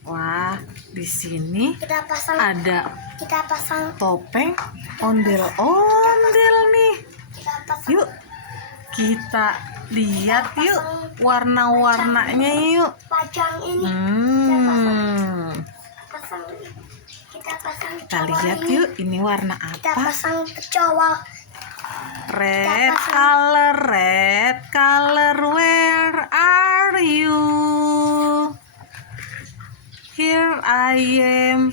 Wah, di sini Kita pasang topeng ondel-ondel nih. Kita pasang. Yuk, kita lihat yuk warna-warnanya yuk. Pajang ini. Kita pasang Kita lihat ini. yuk, ini warna Kita apa? pasang kecoa. Red color, where are you? Here I am,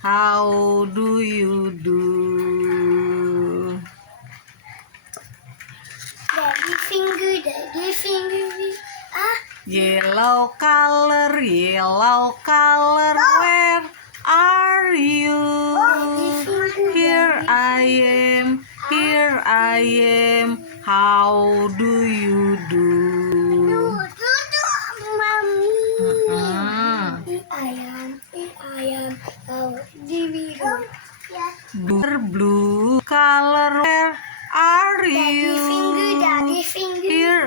how do you do? Daddy finger. Yellow color, where are you? Here I am, how do you do? Mami. Mm-mm. Ayam. Oh, di biru. Blue color, where are you? Daddy finger. Here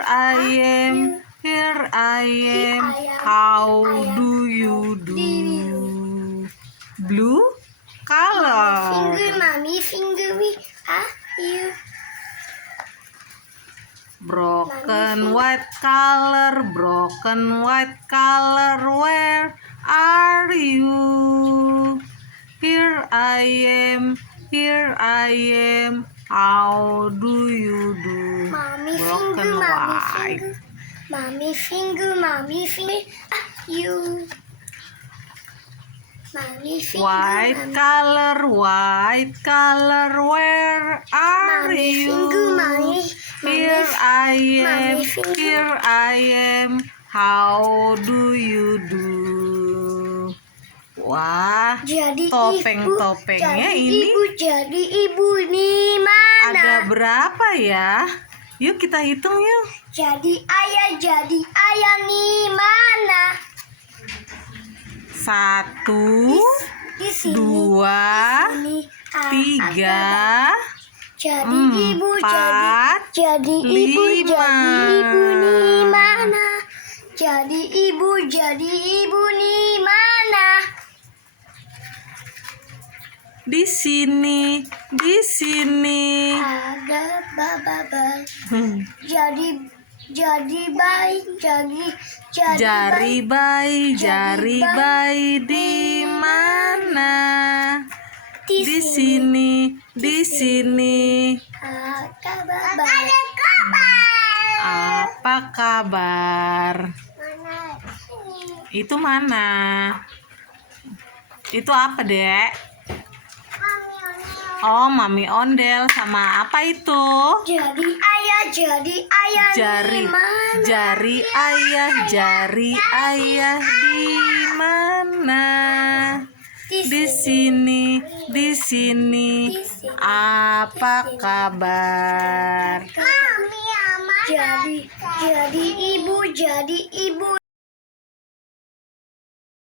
I am, how do you do? Blue color. Mommy finger me. You. Broken white color, where are you? Here I am, how do you do? Mommy Broken finger. white. Mommy finger. You. Mommy finger. White color, where are Mommy you? finger. Mommy. Here I am, how do you do? Wah, Jadi topeng-topengnya ini jadi ibu nih mana? ada berapa ya? Yuk kita hitung yuk. Jadi ayah nih mana? 1, Di sini. 2, Ini 3, jadi ibu 4, jadi ibu 5. nih mana? Jadi ibu nih mana? Di sini. Ada baba. Jadi baik Jari bayi di mana? Di sini. Apa kabar? Itu mana? Itu apa, Dek? Oh, Mami ondel sama apa itu? Jadi ayah Jari di mana? jari ayah di mana? Di sini. Apa kabar? Jadi ibu